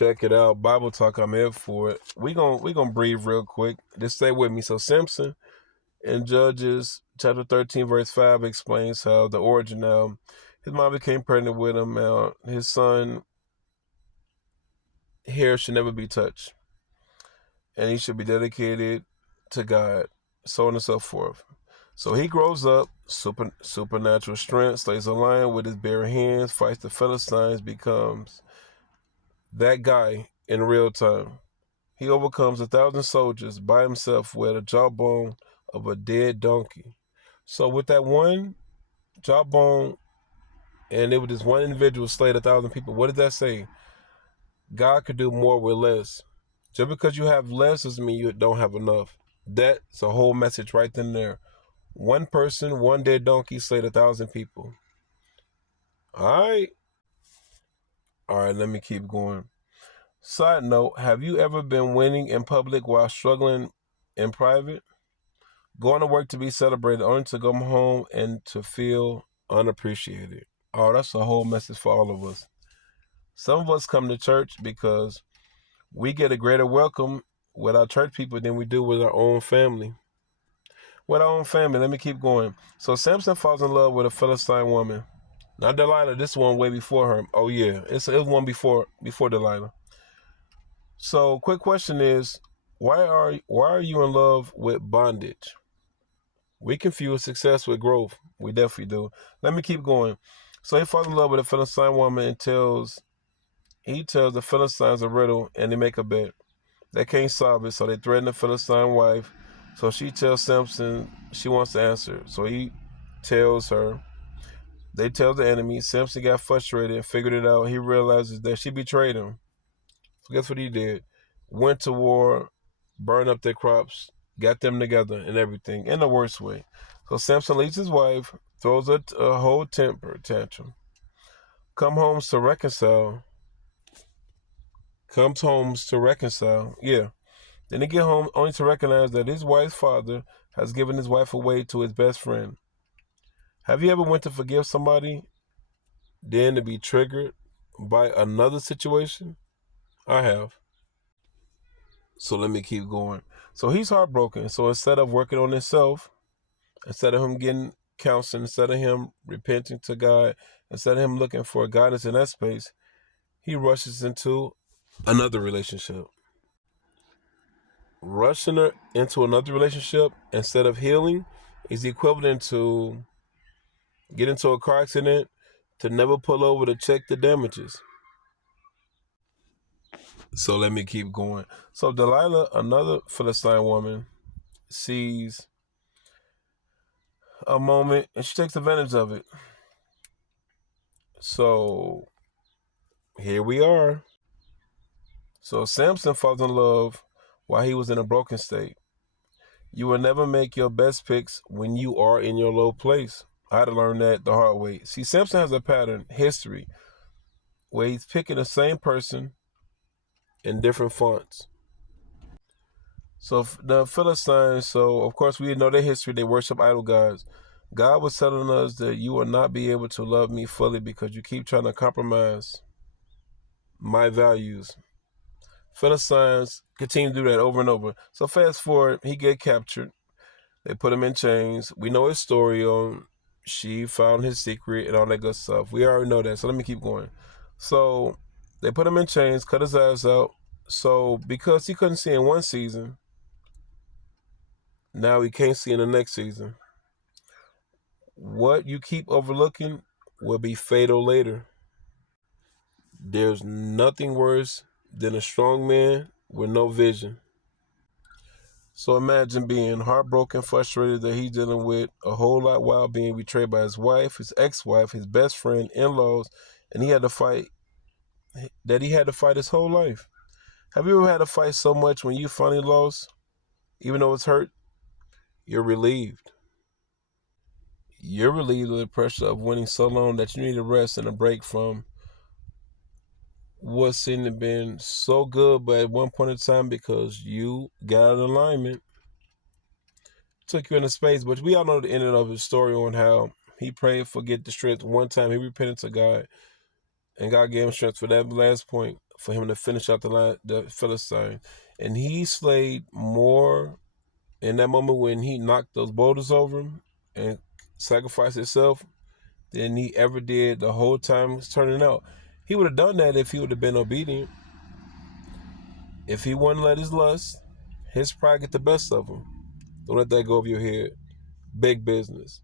Check it out. Bible talk, I'm here for it. We gonna breathe real quick. Just stay with me. So Samson in Judges chapter 13, verse 5 explains how the origin his mom became pregnant with him. His son hair should never be touched. And he should be dedicated to God, so on and so forth. So he grows up, supernatural strength, slays a lion with his bare hands, fights the Philistines, becomes that guy in real time. He overcomes 1,000 soldiers by himself with a jawbone of a dead donkey. So with that one jawbone, and it was this one individual slayed 1,000 people. What does that say? God could do more with less. Just because you have less doesn't mean you don't have enough. That's a whole message right then and there. One person, one dead donkey slayed 1,000 people. All right, let me keep going. Side note, have you ever been winning in public while struggling in private? Going to work to be celebrated, only to come home and to feel unappreciated. Oh, that's a whole message for all of us. Some of us come to church because we get a greater welcome with our church people than we do with our own family. With our own family, let me keep going. So Samson falls in love with a Philistine woman. Not Delilah, this one way before her. Oh yeah, it was one before Delilah. So quick question is, why are you in love with bondage? We confuse success with growth. We definitely do. Let me keep going. So he falls in love with a Philistine woman and tells the Philistines a riddle, and they make a bet. They can't solve it, so they threaten the Philistine wife. So she tells Samson she wants to answer. So he tells her. They tell the enemy. Samson got frustrated and figured it out. He realizes that she betrayed him. So guess what he did? Went to war, burned up their crops, got them together and everything in the worst way. So Samson leaves his wife, throws a whole temper tantrum. Comes home to reconcile. Yeah. Then he get home only to recognize that his wife's father has given his wife away to his best friend. Have you ever went to forgive somebody, then to be triggered by another situation? I have. So let me keep going. So he's heartbroken. So instead of working on himself, instead of him getting counseling, instead of him repenting to God, instead of him looking for guidance in that space, he rushes into another relationship. Rushing her into another relationship instead of healing is equivalent to get into a car accident to never pull over to check the damages. So let me keep going. So Delilah, another Philistine woman, sees a moment and she takes advantage of it. So here we are. So Samson falls in love while he was in a broken state. You will never make your best picks when you are in your low place. I had to learn that the hard way. See, Samson has a pattern, history, where he's picking the same person in different fonts. So the Philistines, so of course we know their history, they worship idol gods. God was telling us that you will not be able to love me fully because you keep trying to compromise my values. Philistines continue to do that over and over. So fast forward, he get captured. They put him in chains. We know his story on she found his secret and all that good stuff. We already know that. So let me keep going. So they put him in chains, cut his ass out. So because he couldn't see in one season, now he can't see in the next season. What you keep overlooking will be fatal later. There's nothing worse than a strong man with no vision. So imagine being heartbroken, frustrated that he's dealing with a whole lot while being betrayed by his wife, his ex-wife, his best friend, in-laws, and he had to fight his whole life. Have you ever had to fight so much when you finally lost, even though it's hurt? You're relieved. You're relieved of the pressure of winning so long that you need a rest and a break from what seemed to have been so good, but at one point in time, because you got an alignment, took you into space. But we all know the ending of his story on how he prayed for get the strength. One time he repented to God, and God gave him strength for that last point. for him to finish out the Philistine. And he slayed more in that moment when he knocked those boulders over him and sacrificed himself than he ever did the whole time it's turning out. He would have done that if he would have been obedient. If he wouldn't let his lust, his pride get the best of him. Don't let that go over your head. Big business.